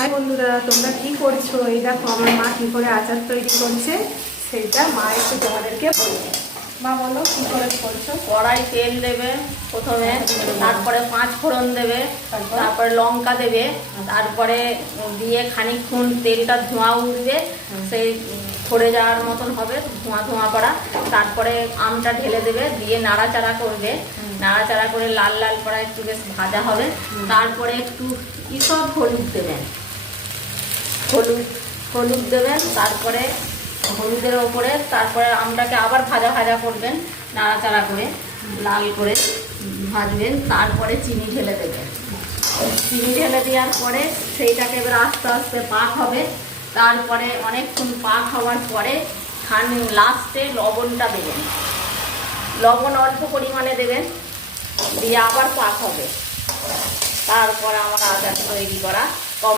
High বন্ধুরা, তোমরা কি করছো? এই দেখো আমার মা কি করে আচার তৈরি করছে, সেইটা মা একটু তোমাদেরকে বলবে। মা বলো কি করে করছো। কড়াই তেল দেবে প্রথমে, তারপরে 5 ফোড়ন দেবে, তারপরে লঙ্কা দেবে, তারপরে দিয়ে খানিকক্ষণ তেলটা ধোঁয়া উঠবে, সেই ধরে যাওয়ার মতন হবে, ধোঁয়া ধোঁয়া করা। তারপরে আমটা ঢেলে দেবে, দিয়ে নাড়াচাড়া করবে, নাড়াচাড়া করে লাল লাল করা একটু বেশ ভাজা হবে। তারপরে একটু সব হলুদ দেবেন, হলুদ দেবেন। তারপরে হলুদের ওপরে তারপরে আমটাকে আবার ভাজা ভাজা করবেন, নাড়াচাড়া করে লাল করে ভাজবেন। তারপরে চিনি ঢেলে দেবেন, চিনি ঢেলে দেওয়ার পরে সেইটাকে এবার আস্তে আস্তে পাক হবে। তারপরে অনেকক্ষণ পাক হওয়ার পরে লাস্টে লবণটা দেবেন, লবণ অল্প পরিমাণে দেবেন, দিয়ে আবার পাক হবে। তারপরে আমার আচার তৈরি করা